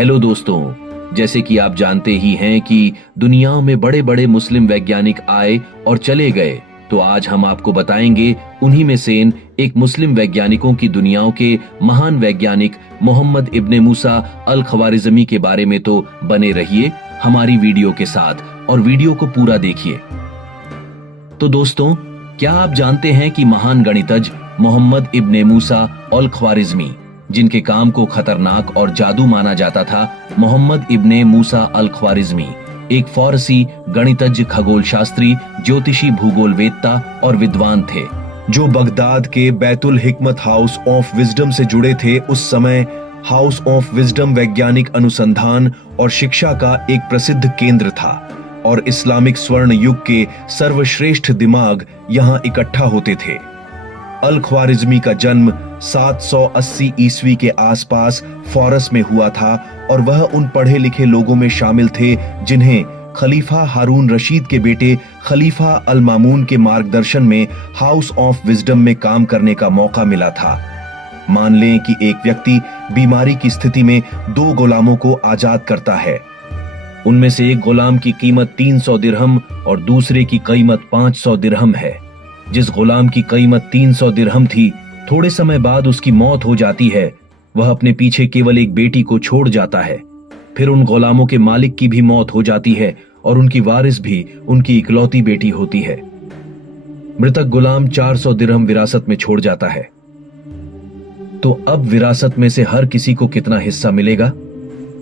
Hello दोस्तों, जैसे कि आप जानते ही हैं कि दुनिया में बड़े बड़े मुस्लिम वैज्ञानिक आए और चले गए, तो आज हम आपको बताएंगे उन्हीं में से एक मुस्लिम वैज्ञानिकों की दुनियाओं के महान वैज्ञानिक मोहम्मद इब्ने मूसा अल ख्वारिज़मी के बारे में। तो बने रहिए हमारी वीडियो के साथ और वीडियो को पूरा देखिए। तो दोस्तों, क्या आप जानते हैं कि महान गणितज्ञ मोहम्मद इब्ने मूसा अल ख्वारिज़मी, जिनके काम को खतरनाक और जादू माना जाता था, मोहम्मद इब्ने मूसा अल ख्वारिज़मी एक फारसी गणितज्ञ, खगोल शास्त्री, ज्योतिषी, भूगोलवेत्ता और विद्वान थे, जो बगदाद के बैतुल हिकमत हाउस ऑफ विजडम से जुड़े थे। उस समय हाउस ऑफ विजडम वैज्ञानिक अनुसंधान और शिक्षा का एक प्रसिद्ध केंद्र था और इस्लामिक स्वर्ण युग के सर्वश्रेष्ठ दिमाग यहां इकट्ठा होते थे। अल ख्वारिज़मी का जन्म 780 ईस्वी के आसपास फारस में हुआ था और वह उन पढ़े लिखे लोगों में शामिल थे जिन्हें खलीफा हारून रशीद के बेटे खलीफा अल मामून के मार्गदर्शन में हाउस ऑफ विजडम में काम करने का मौका मिला था। मान लें कि एक व्यक्ति बीमारी की स्थिति में 2 गुलामों को आजाद करता है। उनमें से एक गुलाम की कीमत 300 दिरहम और दूसरे की कीमत 500 दिरहम है। जिस गुलाम की कीमत 300 दिरहम थी, थोड़े समय बाद उसकी मौत हो जाती है। वह अपने पीछे केवल एक बेटी को छोड़ जाता है। फिर उन गुलामों के मालिक की भी मौत हो जाती है और उनकी वारिस भी उनकी इकलौती बेटी होती है। मृतक गुलाम 400 दिरहम विरासत में छोड़ जाता है। तो अब विरासत में से हर किसी को कितना हिस्सा मिलेगा?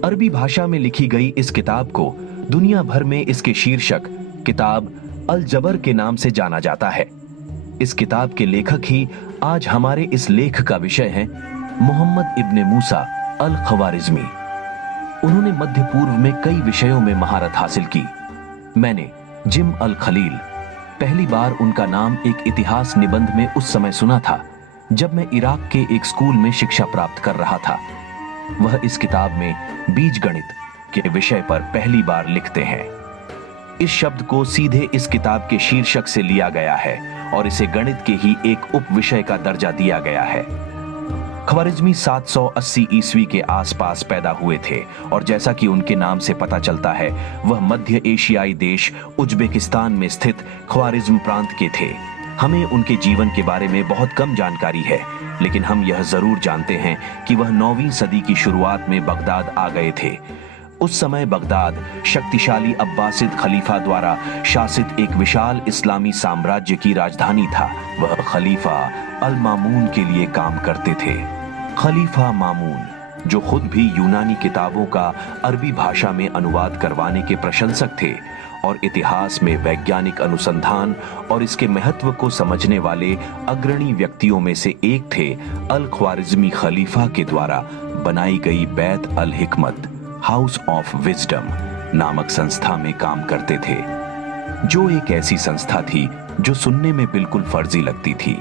अरबी भाषा में लिखी गई इस किताब को दुनिया भर में इसके शीर्षक किताब अल जबर के नाम से जाना जाता है। इस किताब के लेखक ही आज हमारे इस लेख का विषय है, मोहम्मद इब्ने मूसा अल ख्वारिज़मी। उन्होंने मध्य पूर्व में कई विषयों में महारत हासिल की। मैंने जिम अल खलील, पहली बार उनका नाम एक इतिहास निबंध में उस समय सुना था जब मैं इराक के एक स्कूल में शिक्षा प्राप्त कर रहा था। वह इस किताब में बीज गणित के विषय पर पहली बार लिखते हैं। इस शब्द को सीधे इस किताब के शीर्षक से लिया गया है और इसे गणित के ही एक उप विषय का दर्जा दिया गया है। ख्वारिज़मी 780 ईस्वी के आसपास पैदा हुए थे और जैसा कि उनके नाम से पता चलता है, वह मध्य एशियाई देश उज्बेकिस्तान में स्थित ख्वारिज़्म प्रांत के थे। हमें उनके जीवन के बारे में बहुत कम जानकारी है, लेकिन हम यह जरूर जानते हैं कि वह 9वीं सदी की शुरुआत में बगदाद आ गए थे। उस समय बगदाद शक्तिशाली अब्बासिद खलीफा द्वारा शासित एक विशाल इस्लामी साम्राज्य की राजधानी था। वह खलीफा अल मामून के लिए काम करते थे। खलीफा मामून, जो खुद भी यूनानी किताबों का अरबी भाषा में अनुवाद करवाने के प्रशंसक थे और इतिहास में वैज्ञानिक अनुसंधान और इसके महत्व को समझने वाले अग्रणी व्यक्तियों में से एक थे, अल ख्वारिज़मी खलीफा के द्वारा बनाई गई बैत अल हिकमत हाउस ऑफ विजडम नामक संस्था में काम करते थे, जो एक ऐसी संस्था थी जो सुनने में बिल्कुल फर्जी लगती थी।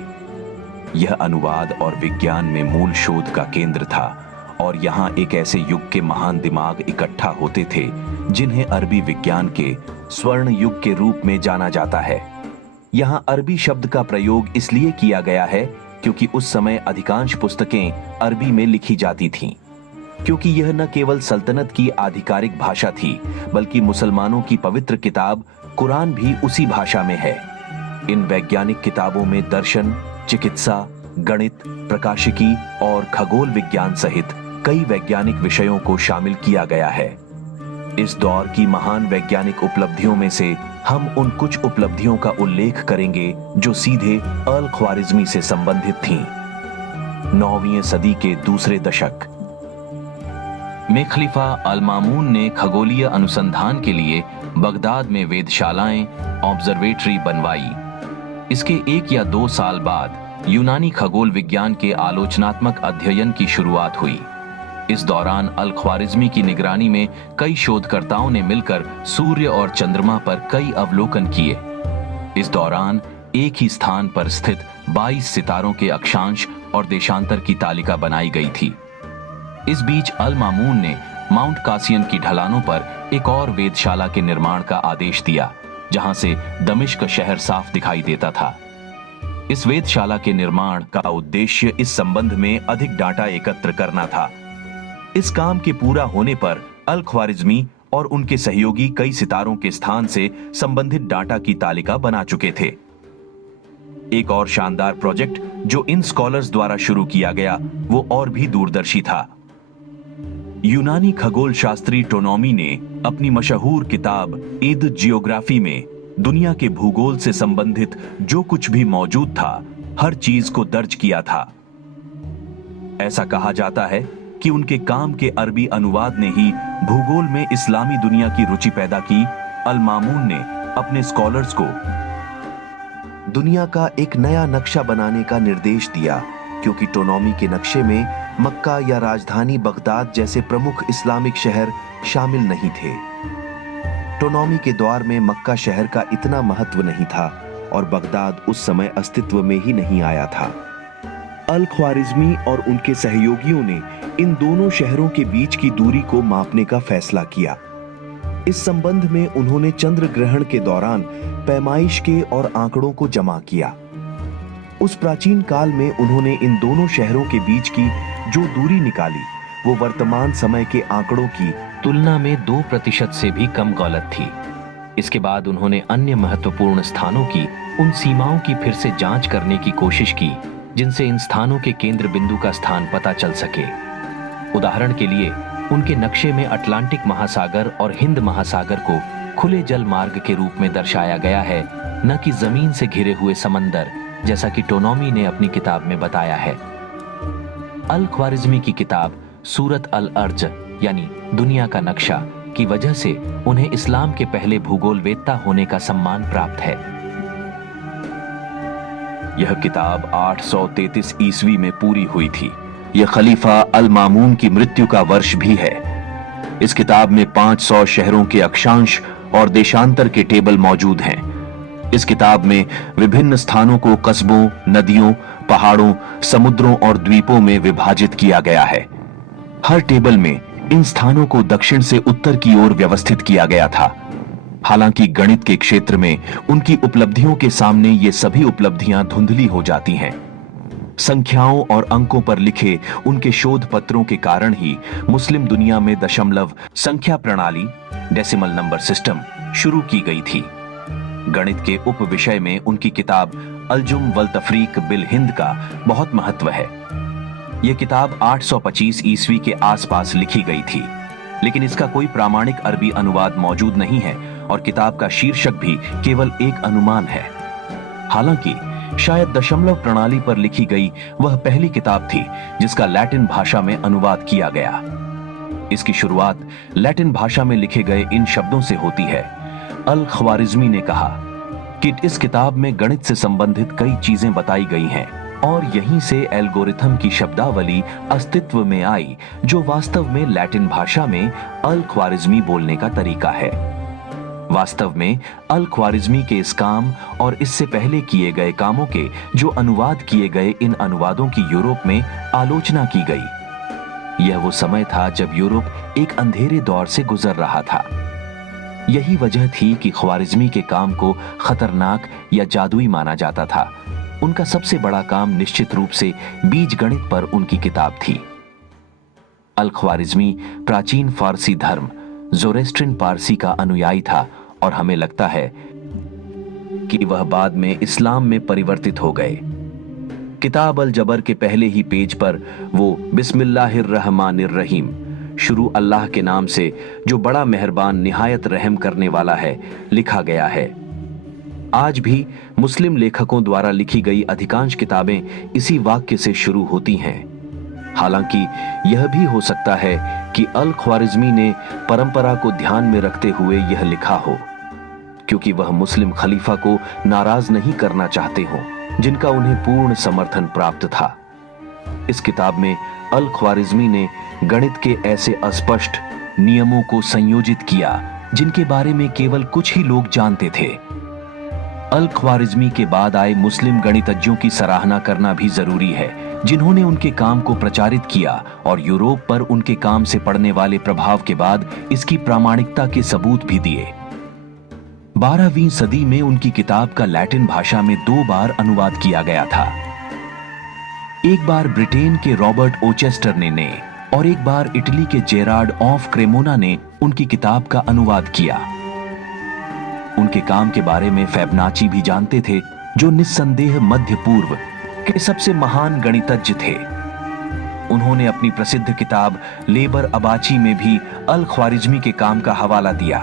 यह अनुवाद और विज्ञान में मूल शोध का केंद्र था और यहाँ एक ऐसे युग के महान दिमाग इकट्ठा होते थे जिन्हें अरबी विज्ञान के स्वर्ण युग के रूप में जाना जाता है। यहाँ अरबी शब्द का प्रयोग इसलिए किया गया है क्योंकि उस समय अधिकांश पुस्तकें अरबी में लिखी जाती थीं। क्योंकि यह न केवल सल्तनत की आधिकारिक भाषा थी, बल्कि मुसलमानों की पवित्र किताब कुरान भी उसी भाषा में है। इन वैज्ञानिक किताबों में दर्शन, चिकित्सा, गणित, प्रकाशिकी और खगोल विज्ञान सहित कई वैज्ञानिक विषयों को शामिल किया गया है। इस दौर की महान वैज्ञानिक उपलब्धियों में से हम उन कुछ उपलब्धियों का उल्लेख करेंगे जो सीधे अल ख्वारिज़मी से संबंधित थीं। 9वीं सदी के दूसरे दशक में खलीफा अल मामून ने खगोलीय अनुसंधान के लिए बगदाद में वेधशालाएं, ऑब्जर्वेटरी बनवाई। इसके 1 या 2 साल बाद यूनानी खगोल विज्ञान के आलोचनात्मक अध्ययन की शुरुआत हुई। इस दौरान अल ख्वारिज़मी की निगरानी में कई शोधकर्ताओं ने मिलकर सूर्य और चंद्रमा पर कई अवलोकन किए। इस दौरान एक ही स्थान पर स्थित 22 सितारों के अक्षांश और देशांतर की तालिका बनाई गई थी। इस बीच अल मामून ने माउंट कासियन की ढलानों पर एक और वेधशाला के निर्माण का आदेश दिया, जहां से दमिश्क शहर साफ दिखाई देता था। इस वेधशाला के निर्माण का उद्देश्य इस संबंध में अधिक डाटा एकत्र करना था। इस काम के पूरा होने पर अल ख्वारिज़मी और उनके सहयोगी कई सितारों के स्थान से संबंधित डाटा की तालिका बना चुके थे। एक और शानदार प्रोजेक्ट जो इन स्कॉलर्स द्वारा शुरू किया गया वो और भी दूरदर्शी था। यूनानी खगोल शास्त्री टोनोमी ने अपनी मशहूर किताब ईद जियोग्राफी में दुनिया के भूगोल से संबंधित जो कुछ भी मौजूद था हर चीज को दर्ज किया था। ऐसा कहा जाता है कि उनके काम के अरबी अनुवाद ने ही भूगोल में इस्लामी दुनिया की रुचि पैदा की। अल मामून ने अपने स्कॉलर्स को दुनिया का एक नया नक्शा बनाने का निर्देश दिया, क्योंकि टोनोमी के नक्शे में मक्का या राजधानी बगदाद जैसे प्रमुख इस्लामिक शहर शामिल नहीं थे। टोनोमी के दौर में मक्का शहर का इतना महत्व नहीं था और बगदाद उस समय अस्तित्व में ही नहीं आया था। अल ख्वारिज़मी और उनके सहयोगियों ने इन दोनों शहरों के बीच की दूरी को मापने का फैसला किया। इस संबंध में उन्होंने चंद्र ग्रहण के दौरान पैमाइश के और आंकड़ों को जमा किया। उस प्राचीन काल में उन्होंने इन दोनों शहरों के बीच की जो दूरी निकाली वो वर्तमान समय के आंकड़ों की तुलना में 2% से भी कम गलत थी। इसके बाद उन्होंने अन्य महत्वपूर्ण स्थानों की उन सीमाओं की फिर से जांच करने की कोशिश की जिनसे इन स्थानों के केंद्र बिंदु का स्थान पता चल सके। उदाहरण के लिए उनके नक्शे में अटलांटिक महासागर और हिंद महासागर को खुले जल मार्ग के रूप में दर्शाया गया है, न कि जमीन से घिरे हुए समंदर, जैसा कि टोनोमी ने अपनी किताब में बताया है। अल ख्वारिज़मी की किताब सूरत अल अर्ज यानी दुनिया का नक्शा की वजह से उन्हें इस्लाम के पहले भूगोलवेत्ता होने का सम्मान प्राप्त है। यह किताब 833 ईस्वी में पूरी हुई थी। यह खलीफा अल मामून की मृत्यु का वर्ष भी है। इस किताब में 500 शहरों के अक्षांश और देशांतर के टेबल मौजूद हैं। इस किताब में विभिन्न स्थानों को कस्बों, नदियों, पहाड़ों, समुद्रों और द्वीपों में विभाजित किया गया है। हर टेबल में इन स्थानों को दक्षिण से उत्तर की ओर व्यवस्थित किया गया था। हालांकि गणित के क्षेत्र में उनकी उपलब्धियों के सामने ये सभी उपलब्धियां धुंधली हो जाती हैं। संख्याओं और अंकों पर लिखे उनके शोध पत्रों के कारण ही मुस्लिम दुनिया में दशमलव संख्या प्रणाली डेसिमल नंबर सिस्टम शुरू की गई थी। गणित के उप विषय में उनकी किताब अलजुम वल तफरीक बिल हिंद का बहुत महत्व है। यह किताब 825 ईस्वी के आसपास लिखी गई थी, लेकिन इसका कोई प्रामाणिक अरबी अनुवाद मौजूद नहीं है और किताब का शीर्षक भी केवल एक अनुमान है। हालांकि शायद दशमलव प्रणाली पर लिखी गई वह पहली किताब थी जिसका लैटिन भाषा में अनुवाद किया गया। इसकी शुरुआत लैटिन भाषा में लिखे गए इन शब्दों से होती है। अल ख्वारिज़मी ने कहा कि इस किताब में गणित से संबंधित कई चीजें बताई गई हैं और यहीं से एल्गोरिथम की शब्दावली अस्तित्व में आई, जो वास्तव में लैटिन भाषा में अल ख्वारिज़मी बोलने का तरीका है। वास्तव में अल ख्वारिज़मी के इस काम और इससे पहले किए गए कामों के जो अनुवाद किए गए, इन अनुवादों की यूरोप में आलोचना की गई। यह वो समय था जब यूरोप एक अंधेरे दौर से गुजर रहा था। यही वजह थी कि ख्वारिज़मी के काम को खतरनाक या जादुई माना जाता था। उनका सबसे बड़ा काम निश्चित रूप से बीजगणित पर उनकी किताब थी। अल ख्वारिज़मी प्राचीन फारसी धर्म ज़ोरेस्ट्रियन पारसी का अनुयायी था और हमें लगता है कि वह बाद में इस्लाम में परिवर्तित हो गए। किताब अल जबर के पहले ही पेज पर वो बिस्मिल्लाहिर्रहमानिर्रहीम, शुरू अल्लाह के नाम से जो बड़ा मेहरबान निहायत रहम करने वाला है, लिखा गया है। आज भी मुस्लिम लेखकों द्वारा लिखी गई अधिकांश किताबें इसी वाक्य से शुरू होती हैं। हालांकि यह भी हो सकता है कि अल ख्वारिज़मी ने परंपरा को ध्यान में रखते हुए यह लिखा हो, क्योंकि वह मुस्लिम खलीफा को नाराज नहीं करना चाहते हों, जिनका उन्हें पूर्ण समर्थन प्राप्त था। इस किताब में अल ख्वारिज़मी ने गणित के ऐसे अस्पष्ट नियमों को संयोजित किया जिनके बारे में केवल कुछ ही लोग जानते थे। अल ख्वारिज़मी के बाद आए मुस्लिम गणितज्ञों की सराहना करना भी जरूरी है, जिन्होंने उनके काम को प्रचारित किया और यूरोप पर उनके काम से पड़ने वाले प्रभाव के बाद इसकी प्रामाणिकता के सबूत भी दिए। 12वीं सदी में उनकी किताब का लैटिन भाषा में 2 बार अनुवाद किया गया था। एक बार ब्रिटेन के रॉबर्ट ओचेस्टर ने और एक बार इटली के जेरार्ड ऑफ क्रेमोना ने उनकी किताब का अनुवाद किया। उनके काम के बारे में फेबनाची भी जानते थे, जो निस्संदेह मध्य पूर्व के सबसे महान गणितज्ञ थे। उन्होंने अपनी प्रसिद्ध किताब लेबर अबाची में भी अल ख्वारिज्मी के काम का हवाला दिया।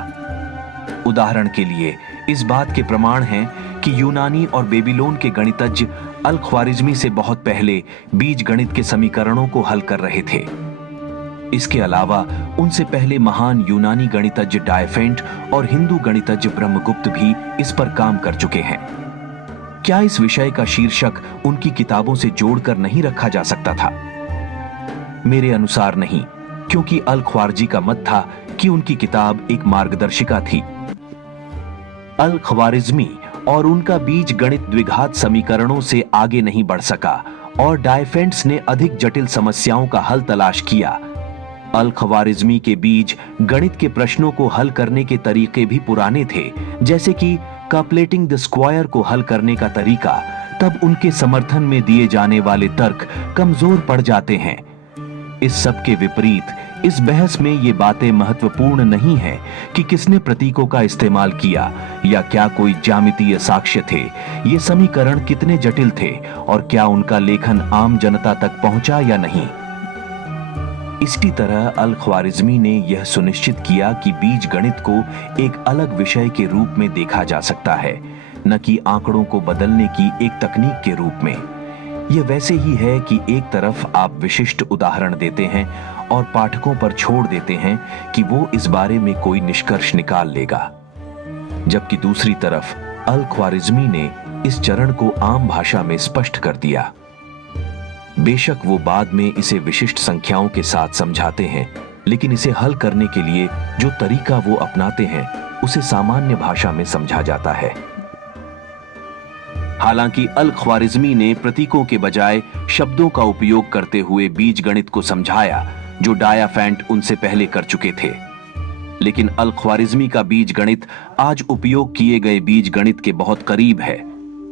उदाहरण के लिए इस बात के प्रमाण हैं कि यूनानी और बेबीलोन के गणितज्ञ अल ख्वारिज्मी से बहुत पहले बीज गणित के समीकरणों को हल कर रहे थे। इसके अलावा उनसे पहले महान यूनानी गणितज्ञ डायफेंट और हिंदू गणितज्ञ ब्रह्मगुप्त भी इस पर काम कर चुके हैं। क्या इस विषय का शीर्षक उनकी किताबों से जोड़कर नहीं रखा जा सकता था? मेरे अनुसार नहीं, क्योंकि अल ख्वारजी का मत था कि उनकी किताब एक मार्गदर्शिका थी। अल ख्वारिज्मी और उनका बीज गणित द्विघात समीकरणों से आगे नहीं बढ़ सका और डायफेंट्स ने अधिक जटिल समस्याओं का हल तलाश किया। अल ख्वारिज्मी के बीज गणित के प्रश्नों को हल करने के तरीके भी पुराने थे, जैसे कि कपलेटिंग द स्क्वायर को हल करने का तरीका। तब उनके समर्थन में दिए जाने वाले तर्क कमजोर पड़ जाते हैं। इस सब के विपरीत इस बहस में ये बातें महत्वपूर्ण नहीं है कि किसने प्रतीकों का इस्तेमाल किया या क्या कोई ज्यामितीय साक्ष्य थे, ये समीकरण कितने जटिल थे और क्या उनका लेखन आम जनता तक पहुंचा या नहीं। इसी तरह अल ख्वारिज्मी ने यह सुनिश्चित किया कि बीज गणित को एक अलग विषय के रूप में देखा जा सकता है, न कि आंकड़ों को बदलने की एक तकनीक के रूप में। यह वैसे ही है कि एक तरफ आप विशिष्ट उदाहरण देते हैं और पाठकों पर छोड़ देते हैं कि वो इस बारे में कोई निष्कर्ष निकाल लेगा, जबकि दूसरी तरफ अल ख्वारिज्मी ने इस चरण को आम भाषा में स्पष्ट कर दिया। बेशक वो बाद में इसे विशिष्ट संख्याओं के साथ समझाते हैं, लेकिन इसे हल करने के लिए जो तरीका वो अपनाते हैं उसे सामान्य भाषा में समझा जाता है। हालांकि अल ख्वारिज्मी ने प्रतीकों के बजाय शब्दों का उपयोग करते हुए बीज गणित को समझाया, जो डायफेंट उनसे पहले कर चुके थे। लेकिन अल ख्वारिज्मी का बीज गणित आज उपयोग किए गए बीज गणित के बहुत करीब है।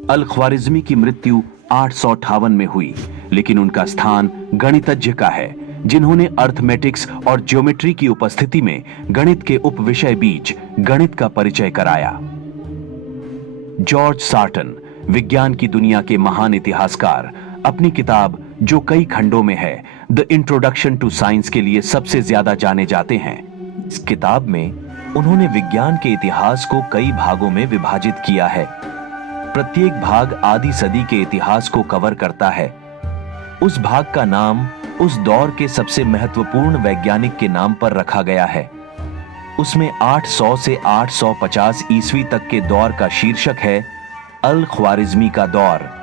अल ख्वारिज्मी की मृत्यु 858 में हुई, लेकिन उनका स्थान गणितज्ञ का है, जिन्होंने अर्थमेटिक्स और ज्योमेट्री की उपस्थिति में गणित के उपविषय बीज गणित का परिचय कराया। जॉर्ज सार्टन, विज्ञान की दुनिया के महान इतिहासकार, अपनी किताब जो कई खंडों में है, द इंट्रोडक्शन टू साइंस के लिए सबसे ज्यादा जाने जाते हैं। इस किताब में उन्होंने विज्ञान के इतिहास को कई भागों में विभाजित किया है। प्रत्येक भाग आधी सदी के इतिहास को कवर करता है। उस भाग का नाम उस दौर के सबसे महत्वपूर्ण वैज्ञानिक के नाम पर रखा गया है। उसमें 800 से 850 ईस्वी तक के दौर का शीर्षक है अल ख्वारिज्मी का दौर।